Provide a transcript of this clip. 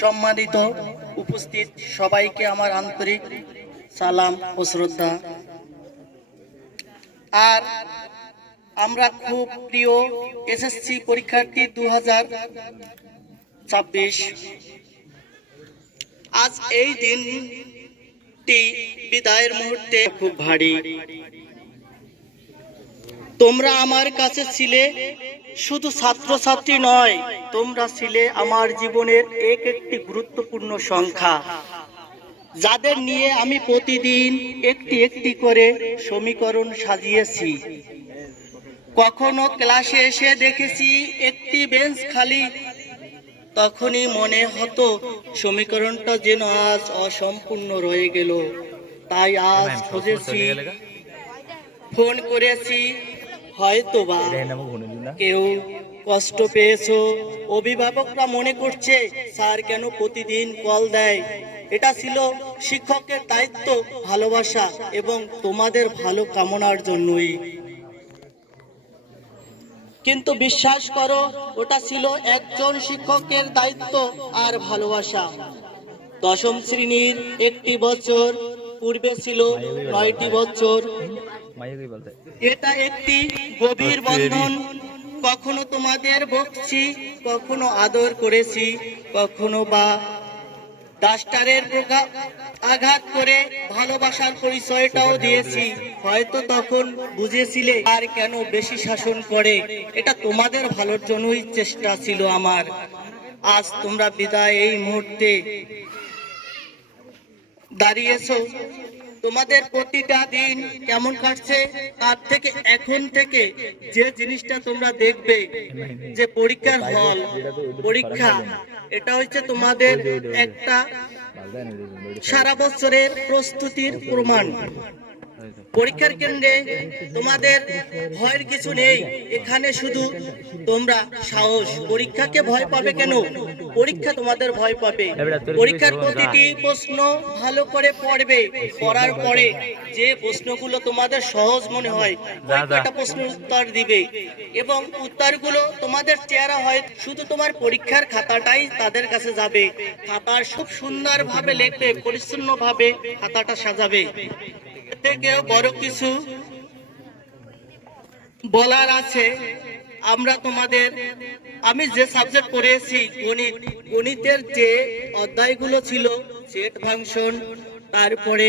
সম্মানিত উপস্থিত সবাইকে আমার আন্তরিক সালাম ও শ্রদ্ধা। আর আমরা খুব প্রিয় এসএসসি পরীক্ষার্থী 2026, আজ এই দিনটি বিদায়ের মুহূর্তে খুব ভারী। তোমরা আমার কাছে ছিলে শুধু ছাত্রছাত্রী নয়, তোমরা ছিলে আমার জীবনের একটি গুরুত্বপূর্ণ সংখ্যা, যাদের নিয়ে আমি প্রতিদিন একটি একটি করে সমীকরণ সাজিয়েছি। কখনো ক্লাসে এসে দেখেছি একটি বেঞ্চ খালি, তখনই মনে হতো সমীকরণটা যেন আজ অসম্পূর্ণ রয়ে গেল। তাই আজ খুঁজেছি, ফোন করেছি, হয়তোবা কেউ কষ্ট পেয়েছো। অভিভাবকরা মনে করছে স্যার কেন প্রতিদিন কল দেয়। এটা ছিল শিক্ষকের দায়িত্ব, ভালোবাসা এবং তোমাদের ভালো কামনার জন্যই। কিন্তু বিশ্বাস করো, ওটা ছিল একজন শিক্ষকের দায়িত্ব আর ভালোবাসা। দশম শ্রেণীর একটি বছর পূর্বে ছিল 9টি বছর। এটা একটি গভীর বন্ধন। কখনো তোমাদের বকছি, কখনো আদর করেছি, কখনো বা ডাস্টারের আঘাত করে ভালোবাসার পরিচয়টাও দিয়েছি। হয়তো তখন বুঝেছিলে আর কেন বেশি শাসন করে, এটা তোমাদের ভালোর জন্যই চেষ্টা ছিল আমার। আজ তোমরা বিদায় এই মুহূর্তে দাঁড়িয়েছো। তোমাদের প্রতিটা দিন কেমন কাটছে তার থেকে এখন থেকে যে জিনিসটা তোমরা দেখবে, যে পরীক্ষার হল, পরীক্ষা, এটা হচ্ছে তোমাদের একটা সারা বছরের প্রস্তুতির প্রমাণ। পরীক্ষার কেন্দ্রে তোমাদের ভয়ের কিছু নেই, এখানে শুধু তোমরা সাহস। পরীক্ষাকে ভয় পাবে কেন? পরীক্ষা তোমাদের ভয় পাবে। পরীক্ষার প্রতিটি প্রশ্ন ভালো করে পড়বে, পড়ার পরে যে প্রশ্নগুলো তোমাদের সহজ মনে হয় কয়েকটা প্রশ্নের উত্তর দিবে, এবং উত্তরগুলো তোমাদের চেহারা হয়, শুধু তোমার পরীক্ষার খাতাটাই তাদের কাছে যাবে। খাতার খুব সুন্দরভাবে লিখবে, পরিচ্ছন্নভাবে খাতাটা সাজাবে। থেকেও বড় কিছু বলার আছে। আমরা তোমাদের, আমি যে সাবজেক্ট পড়িয়েছি গণিত, গণিতের যে অধ্যায়গুলো ছিল সেট ফাংশন, তারপরে